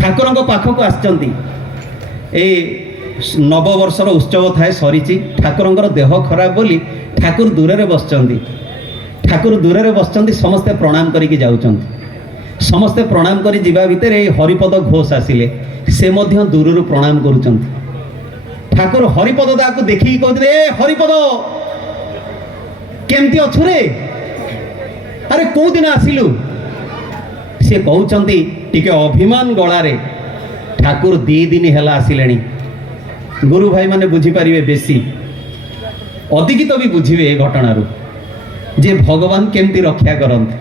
ଠାକୁରଙ୍କ ପାଖକୁ ଆସିଛନ୍ତି। ଏଇ ନବବର୍ଷର ଉତ୍ସବ ଥାଏ ସରିଛି, ଠାକୁରଙ୍କର ଦେହ ଖରାପ ବୋଲି ଠାକୁର ଦୂରରେ ବସିଛନ୍ତି। ଠାକୁର ଦୂରରେ ବସିଛନ୍ତି, ସମସ୍ତେ ପ୍ରଣାମ କରିକି ଯାଉଛନ୍ତି। ସମସ୍ତେ ପ୍ରଣାମ କରି ଯିବା ଭିତରେ ଏଇ ହରିପଦ ଘୋଷ ଆସିଲେ, ସେ ମଧ୍ୟ ଦୂରରୁ ପ୍ରଣାମ କରୁଛନ୍ତି। ଠାକୁର ହରିପଦ ଦାକୁ ଦେଖିକି କହୁଥିଲେ, ଏ ହରିପଦ କେମିତି ଅଛୁ ରେ? ଆରେ କୋଉଦିନ ଆସିଲୁ? ସେ କହୁଛନ୍ତି ଟିକେ ଅଭିମାନ ଗଳାରେ, ଠାକୁର 2 ଦିନ ହେଲା ଆସିଲେଣି। ଗୁରୁ ଭାଇ ମାନେ ବୁଝିପାରିବେ, ବେଶୀ ଅଧିକିତ ବି ବୁଝିବେ ଏ ଘଟଣାରୁ ଯେ ଭଗବାନ କେମିତି ରକ୍ଷା କରନ୍ତି।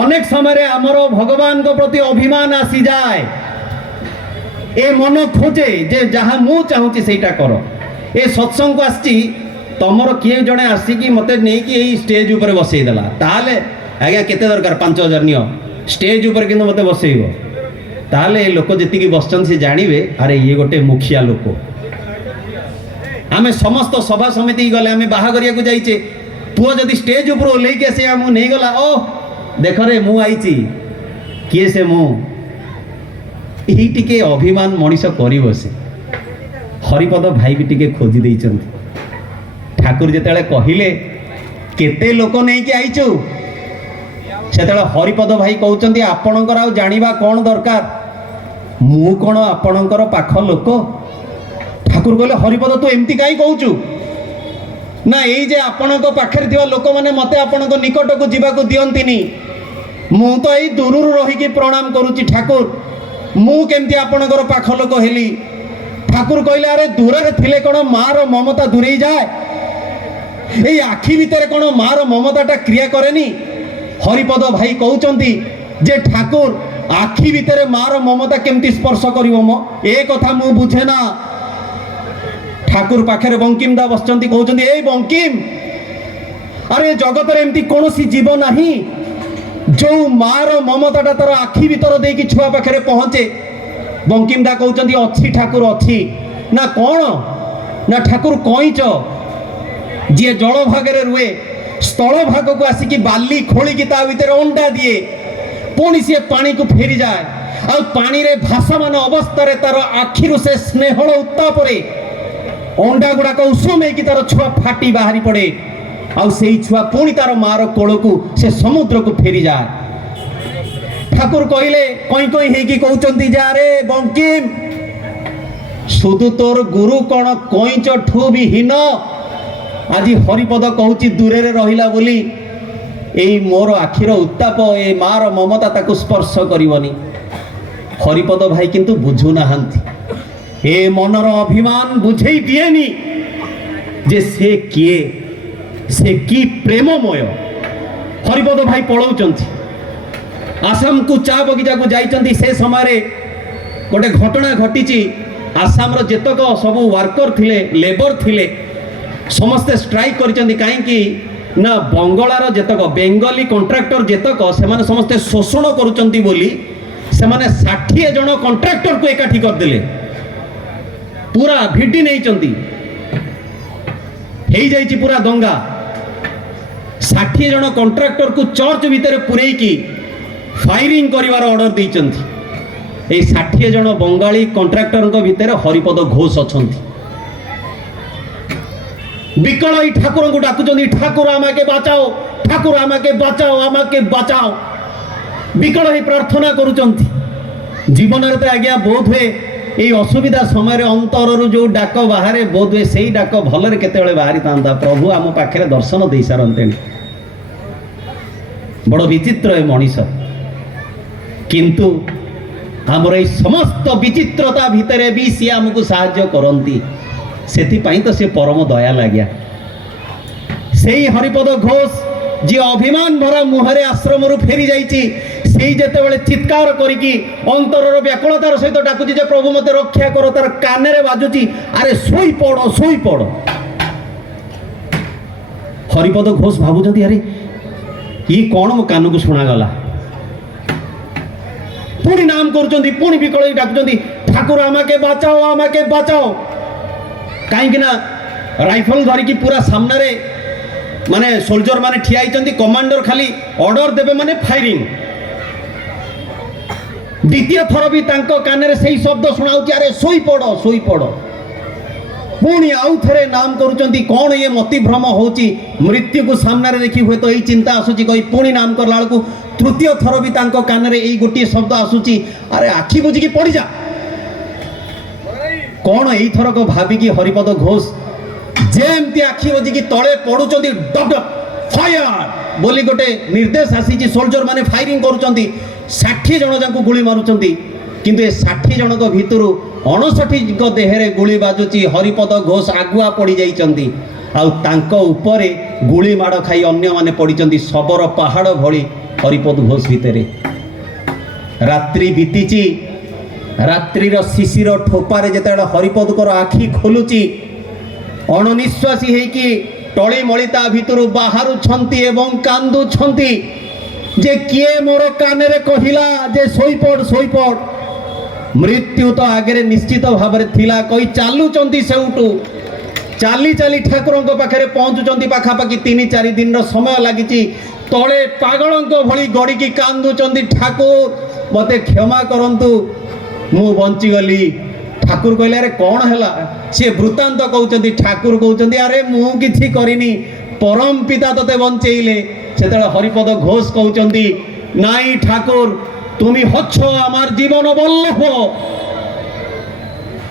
ଅନେକ ସମୟରେ ଆମର ଭଗବାନଙ୍କ ପ୍ରତି ଅଭିମାନ ଆସିଯାଏ। ଏ ମନ ଖୋଜେ ଯେ ଯାହା ମୁଁ ଚାହୁଁଛି ସେଇଟା କର। ଏ ସତ୍ସଙ୍ଗକୁ ଆସିଛି, ତମର କିଏ ଜଣେ ଆସିକି ମୋତେ ନେଇକି ଏଇ ଷ୍ଟେଜ ଉପରେ ବସେଇଦେଲା, ତାହେଲେ ଆଜ୍ଞା କେତେ ଦରକାର? 5,000 ନିଅ, ଷ୍ଟେଜ ଉପରେ କିନ୍ତୁ ମୋତେ ବସେଇବ। ତାହେଲେ ଏ ଲୋକ ଯେତିକି ବସିଛନ୍ତି ସେ ଜାଣିବେ, ଆରେ ଇଏ ଗୋଟେ ମୁଖିଆ ଲୋକ। ଆମେ ସମସ୍ତ ସଭା ସମିତି ଗଲେ, ଆମେ ବାହାଘରିଆକୁ ଯାଇଛେ, ପୁଅ ଯଦି ଷ୍ଟେଜ ଉପରୁ ଓହ୍ଲେଇକି ଆସି ଆମକୁ ନେଇଗଲା, ଓ ଦେଖରେ ମୁଁ ଆଇଛି, କିଏ ସେ? ମୁଁ। ଏଇ ଟିକେ ଅଭିମାନ ମଣିଷ କରିବ। ସେ ହରିପଦ ଭାଇ ବି ଟିକେ ଖୋଜି ଦେଇଛନ୍ତି। ଠାକୁର ଯେତେବେଳେ କହିଲେ କେତେ ଲୋକ ନେଇକି ଆଇଛୁ, ସେତେବେଳେ ହରିପଦ ଭାଇ କହୁଛନ୍ତି, ଆପଣଙ୍କର ଆଉ ଜାଣିବା କ'ଣ ଦରକାର? ମୁଁ କ'ଣ ଆପଣଙ୍କର ପାଖ ଲୋକ? ଠାକୁର କହିଲେ, ହରିପଦ ତୁ ଏମିତି କାହିଁ କହୁଛୁ? ନା, ଏଇ ଯେ ଆପଣଙ୍କ ପାଖରେ ଥିବା ଲୋକମାନେ ମୋତେ ଆପଣଙ୍କ ନିକଟକୁ ଯିବାକୁ ଦିଅନ୍ତିନି, ମୁଁ ତ ଏଇ ଦୂରରୁ ରହିକି ପ୍ରଣାମ କରୁଛି। ଠାକୁର, ମୁଁ କେମିତି ଆପଣଙ୍କର ପାଖ ଲୋକ ହେଲି? ଠାକୁର କହିଲେ, ଆରେ ଦୂରରେ ଥିଲେ କ'ଣ ମାର ମମତା ଦୂରେଇ ଯାଏ? ଏଇ ଆଖି ଭିତରେ କ'ଣ ମାର ମମତାଟା କ୍ରିୟା କରେନି? ହରିପଦ ଭାଇ କହୁଛନ୍ତି ଯେ ଠାକୁର ଆଖି ଭିତରେ ମାର ମମତା କେମିତି ସ୍ପର୍ଶ କରିବ ମ? ଏ କଥା ମୁଁ ବୁଝେ ନା। ଠାକୁର ପାଖରେ ବଙ୍କିମ ଦା ବସିଛନ୍ତି, କହୁଛନ୍ତି, ଏଇ ବଙ୍କିମ, ଆରେ ଜଗତରେ ଏମିତି କୌଣସି ଜୀବ ନାହିଁ ଯୋଉ ମାର ମମତାଟା ତାର ଆଖି ଭିତର ଦେଇକି ଛୁଆ ପାଖରେ ପହଞ୍ଚେ। ବଙ୍କିମ ଦା କହୁଛନ୍ତି, ଅଛି ଠାକୁର, ଅଛି। ନା କ'ଣ? ନା ଠାକୁର କଇଁଚ, ଯିଏ ଜଳ ଭାଗରେ ରୁହେ, ସ୍ଥଳ ଭାଗକୁ ଆସିକି ବାଲି ଖୋଳିକି ତା ଭିତରେ ଅଣ୍ଡା ଦିଏ, ପୁଣି ସିଏ ପାଣିକୁ ଫେରିଯାଏ, ଆଉ ପାଣିରେ ଭାସମାନ ଅବସ୍ଥାରେ ତାର ଆଖିରୁ ସେ ସ୍ନେହଳ ଉତ୍ତାପରେ ଅଣ୍ଡା ଗୁଡାକ ଉଷୁମ ହେଇକି ତାର ଛୁଆ ଫାଟି ବାହାରି ପଡେ, ଆଉ ସେଇ ଛୁଆ ପୁଣି ତାର ମାର କୋଳକୁ, ସେ ସମୁଦ୍ରକୁ ଫେରିଯାଏ। ଠାକୁର କହିଲେ, କଇଁ କଇଁ ହେଇକି କହୁଛନ୍ତି, ଯେ ଆରେ ବଙ୍କିମ, শুধু তোর গুরু কোণ কইঁচ ঠু বি হীন। আজি হরিপদ কହୁଛି দূরে রহিলা বলি এই মোর আখির উত্তাপ, এই মার মমতা তাকে স্পর্শ করিবনি। হরিপদ ভাই কিন্তু বুঝু নাহান্তি, এ মনর অভিমান বুঝেই দিয়েনি যে সে কিয়ে, সে কি প্রেমময়। হরিপদ ভাই পলাউଛନ୍ତି, আসামকু চা বগিচাকু যাইଛନ୍ତି। সে সময় গোটে ঘটনা ঘটিছি, आसाम जेतक सब वर्कर थिले, लेबर थिले, समस्ते स्ट्राइक करिसेंती। काहेकि ना बंगलार जेतक बेंगली कॉन्ट्रैक्टर जेतक से माने समस्ते शोषण करुचंती बोली से माने 60 जन कॉन्ट्रैक्टर को एकाठी कर देले, पूरा भिडी नहीं चंती, हेई जाइछि पूरा दंगा। 60 जन कॉन्ट्रैक्टर को चर्च भितर पुरई की फायरिंग करिवार ऑर्डर दैचंती। এই 60 জন बंगाली कॉन्ट्रैक्टर भितर हरिपद घोष अच्छा विकल ठाकुर को डाकुचंदी, ठाकुर आमाके बचाओ, ठाकुर आमाके बचाओ, आमाके बचाओ। विकल ही प्रार्थना करुचंती। जीवन में तो आज्ञा बोध हुए ये असुविधा समय अंतर जो डाक बाहर बोध हुए से डाक भलरे केतेबेले बाहरी था। प्रभु आम पाखे दर्शन दे सारते। बड़ विचित्र ए मनीष, किंतु आमर ये समस्त विचित्रता भितर भी सी आमको साहाय्य करती। से तो सी परम दया लग्या। से हरिपद घोष जी अभिमान भरा मुहरे आश्रम फेरी जाइए, से जिते चित्कार करी अंतर व्याकुलतार सहित डाकुची जे प्रभु मते रक्षा कर, तार काने बाजुची, अरे शोई पड़ शोई पड़। हरिपद घोष भावुं, अरे ये कौन मो कान को शुणागला। पुणी नाम करुचंदी, पुणी विकल डाकुचंदी, ठाकुर आमाके बचाओ, आमाके बचाओ। कहीं राइफल धरिकी पूरा सामने माने सोल्जर माने ठिया होती, कमांडर खाली ऑर्डर देवे माने फायरिंग। द्वितीय थर भी तांको कान से शब्द शुणाऊँ अरे शोई पड़ पुणी आउ थे नाम करुँच कौन ये मतिभ्रम होची मृत्यु को सामने देखी हुए तो यही चिंता आसूची कही पुणी नाम करला बेलू तृतीय थर भी तांको कान यही गोटे शब्द आसूची अरे आखि बुझिकी पड़ जा कौन यही थरक भाविकी हरिपद घोष जेमती आखि बुझिकी तले पड़ुंट डब डब फायर बोली गोटे निर्देश आसी सोल्जर माने फायरिंग करुँच 60 जन जाको गुली मारुंट किंतु ए 60 जनक भितर 59 देहरे गुली बाजुची हरिपद घोष आगुआ पड़ जाइछंती आउ तांको उपरे गुली माड़ खाई अन्य माने पड़िछंती शबर पहाड़ भली हरिपद घोष भितरे रात्रि बीतीची रात्रिर शिशिर ठोपारे जेतेबेले हरिपदकर आखि खोलुची अणनिश्वासी हेकी टली मलिता भितर बाहरुछंती एवं कांदुछंती जे किए मोर कान रे कहिला जे सोईपड़ मृत्यु तो आगे निश्चित भाव में थिला कही चलुचंती सेउटू चाली चाली ठाकुर पाखे पहुँचुंट पाखापाखि 3-4 दिन समय लगी तले पागलों भली गड़िकी कांदुचंती ठाकुर मते क्षमा करंतु मु बंचीगली ठाकुर कहले अरे कौन है सी वृत्तांत कहते ठाकुर कहते अरे मु किछि करिनी परम पिता तते बंचेइले से हरिपद घोष कहते नाई ठाकुर तुमी हच्छ आमार जीवन बल्लभ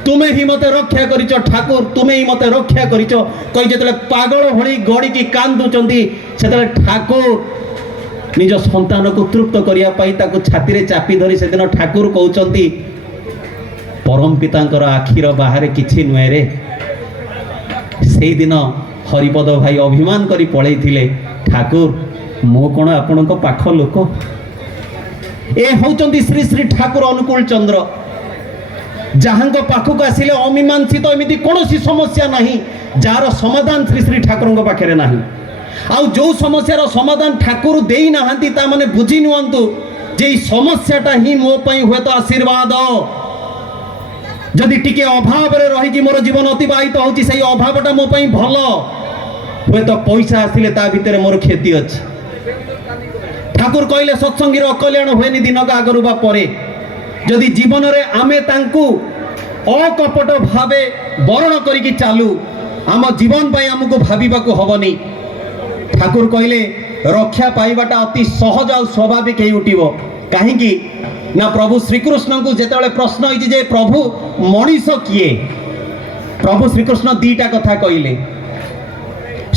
तुम्हें ही मते रक्षा करिच ठाकुर तुम्हें ही मते रक्षा करिच कही जो पागल भली गड़िकी कांदुचंती से ठाकुर निज संतान को तृप्त करने छाती चापी धरी से दिन ठाकुर कहते परम पितांकर आखिर बाहर किछि नुहे रे से दिन हरिपद भाई अभिमान करी पलैथिले ठाकुर मो कौन आपण पाख लोक ए होचंती श्री श्री ठाकुर अनुकूल चंद्र जहां पाखक आसिले अमीमांसित एमती कौन समस्या नहीं जार समाधान श्री श्री ठाकुर पाखे ना आउ जो समस्यार समाधान ठाकुर दे ना माने बुझी नुंतु जे समस्याटा ही मो पई हुए तो आशीर्वाद जदि टिके अभाव रे रही मोर जीवन अतिबाहित होची सही अभावटा मो पई भल हुए तो पैसा आसिले ता भितर मोर क्षति अछि ठाकुर कहले सत्संगीर अकल्याण हुए दिनक आगरु बा परे जदि जीवन रे आमे तांकु अकपट भावे वर्ण करिकी चालू आम जीवन पाई आमको भाविबाकू हबनी ठाकुर कहले रक्षा पाइबाटा अति सहज और स्वाभाविक ही उठिबो काहेकि ना प्रभु श्रीकृष्ण को जेतेबेले प्रश्न होइछि जे प्रभु मनीष किए प्रभु श्रीकृष्ण दीटा कथा कहले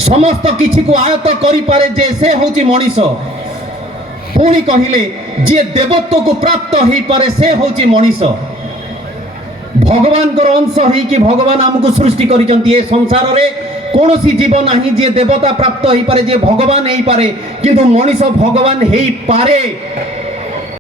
समस्त किछि को आयत्त करि पारे जे से होछि मनीष पुणी कहले जे देवत्व को प्राप्त हो पारे से होछि मनीष भगवान को अंश ही कि भगवान आमको सृष्टि करिसंती ए संसार रे कौन सी जीव नाही जे देवता प्राप्त हो पारे जे भगवान हो पारे किंतु मनीष भगवान हो पारे